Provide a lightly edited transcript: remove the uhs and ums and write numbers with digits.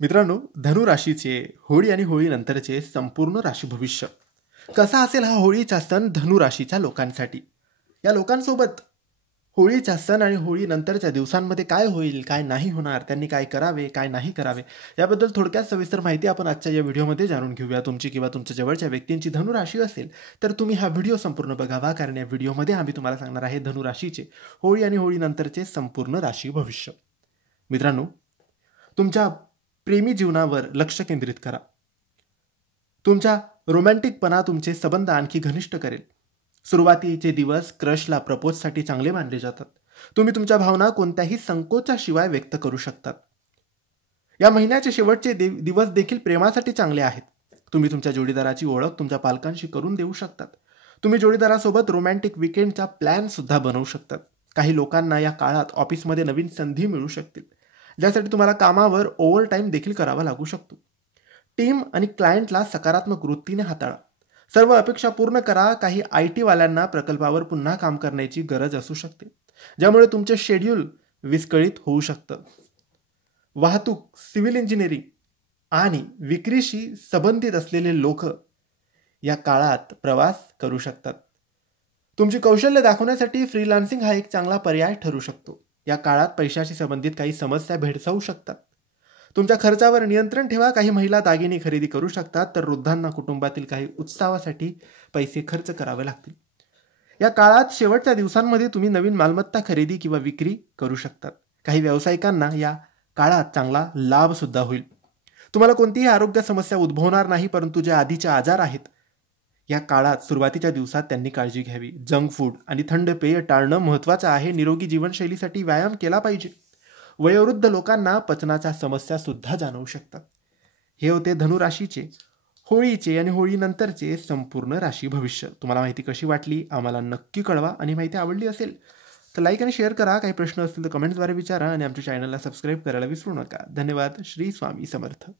मित्रांनो, धनु राशीचे होळी आणि होळीनंतरचे संपूर्ण राशी भविष्य कसा असेल हा होळीचा सण धनु राशीच्या लोकांसाठी. या लोकांसोबत होळीचा सण आणि होळीनंतरच्या दिवसांमध्ये काय होईल, काय नाही होणार, त्यांनी काय करावे, काय नाही करावे, याबद्दल थोडक्यात सविस्तर माहिती आपण आजच्या या व्हिडिओमध्ये जाणून घेऊया. तुमची किंवा तुमच्या जवळच्या व्यक्तींची धनु राशी असेल तर तुम्ही हा व्हिडिओ संपूर्ण बघावा, कारण या व्हिडिओमध्ये आम्ही तुम्हाला सांगणार आहे धनु राशीचे होळी आणि होळीनंतरचे संपूर्ण राशी भविष्य. मित्रांनो, तुमच्या प्रेमी जीवनावर लक्ष केंद्रित करा. तुमचा रोमॅन्टिकपणा तुमचे संबंध आणखी घनिष्ठ करेल. सुरुवातीचे दिवस क्रशला प्रपोजसाठी चांगले मानले जातात. तुम्ही तुमच्या भावना कोणत्याही संकोचाशिवाय व्यक्त करू शकतात. या महिन्याचे शेवटचे दिवस देखील प्रेमासाठी चांगले आहेत. तुम्ही तुमच्या जोडीदाराची ओळख तुमच्या पालकांशी करून देऊ शकतात. तुम्ही जोडीदारासोबत रोमॅन्टिक वीकेंडचा प्लॅन सुद्धा बनवू शकतात. काही लोकांना या काळात ऑफिसमध्ये नवीन संधी मिळू शकतील, ज्यासाठी तुम्हाला कामावर ओव्हरटाईम देखील करावा लागू शकतो. टीम आणि क्लायंटला सकारात्मक वृत्तीने हाताळा. सर्व अपेक्षा पूर्ण करा. काही IT वाल्यांना प्रकल्पावर पुन्हा काम करण्याची गरज असू शकते, ज्यामुळे तुमचे शेड्यूल विस्कळीत होऊ शकतं. वाहतूक, सिव्हिल इंजिनिअरिंग आणि विक्रीशी संबंधित असलेले लोक या काळात प्रवास करू शकतात. तुमची कौशल्य दाखवण्यासाठी फ्रीलान्सिंग हा एक चांगला पर्याय ठरू शकतो. या काळात पैशाशी संबंधित काही समस्या भेडसावू शकतात. तुमच्या खर्चावर नियंत्रण ठेवा. काही महिला दागिने खरेदी करू शकतात, तर वृद्धांना कुटुंबातील काही उत्सवासाठी पैसे खर्च करावे लागतील. या काळात शेवटच्या दिवसांमध्ये तुम्ही नवीन मालमत्ता खरेदी किंवा विक्री करू शकतात. काही व्यावसायिकांना या काळात चांगला लाभ सुद्धा होईल. तुम्हाला कोणतीही आरोग्य समस्या उद्भवणार नाही, परंतु जे आधीचे आजार आहेत या काळात सुरुवातीच्या दिवसात त्यांनी काळजी घ्यावी. जंक फूड आणि थंड पेय टाळणं महत्त्वाचं आहे. निरोगी जीवनशैलीसाठी व्यायाम केला पाहिजे. वयोवृद्ध लोकांना पचनाच्या समस्या सुद्धा जाणवू शकतात. हे होते धनु राशीचे होळीचे आणि होळीनंतरचे संपूर्ण राशी भविष्य. तुम्हाला माहिती कशी वाटली आम्हाला नक्की कळवा, आणि माहिती आवडली असेल तर लाईक आणि शेअर करा. काही प्रश्न असतील तर कमेंट्सद्वारे विचारा आणि आमच्या चॅनलला सबस्क्राईब करायला विसरू नका. धन्यवाद. श्री स्वामी समर्थ.